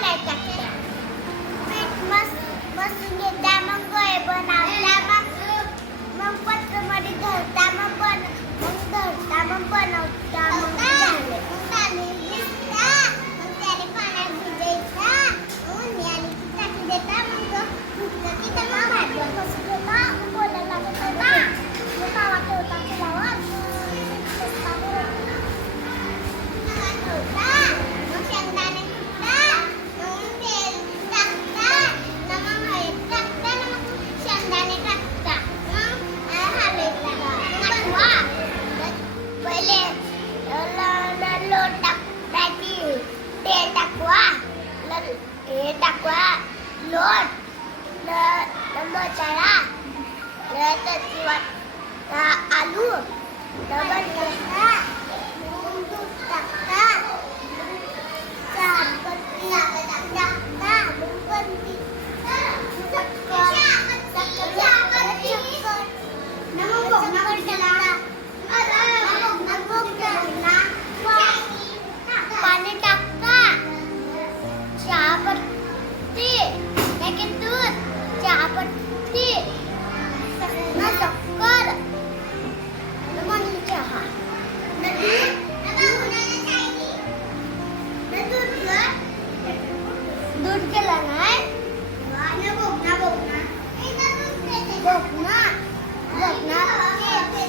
नाही टाकल्या. पीठ मसून घेता, मग गोळे बनवता, मग पत्रामध्ये धरता, मग बनवता, मग झाले. मग त्याने पाण्यात भिजायचा, मग आणि टाकी देता, मग फुटलं की त्याला भाजून बसून घेता, मग बोलायला लागत होता. मग तवा ठेवता चुलावर, मग शेंगदाणे फुटता, मग तेल टाकता, मग हळद टाकता, मग शेंगदाणे टाकता, मग हलवायचा. पहिले लोट टाकायची, तेल टाकवा, हे टाकवा, लोट मसाला, त्याची आलू डबल टाकता, दूध टाकता, चहापत्ती टाकता, मुंगपत्ती पाणी टाकता, चहापत्ती, दूध, चहापत्ती, शक्कर, चहा, दूध केला नाही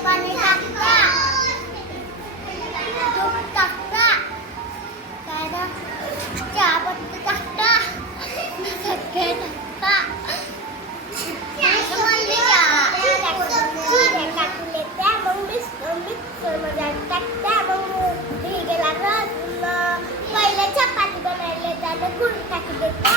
पाणी टाकता, दूध टाकता, चहापत्ती टाकता, शक्कर टाकता, पहिल्या चपाती बनवायला गुळ टाकून देता.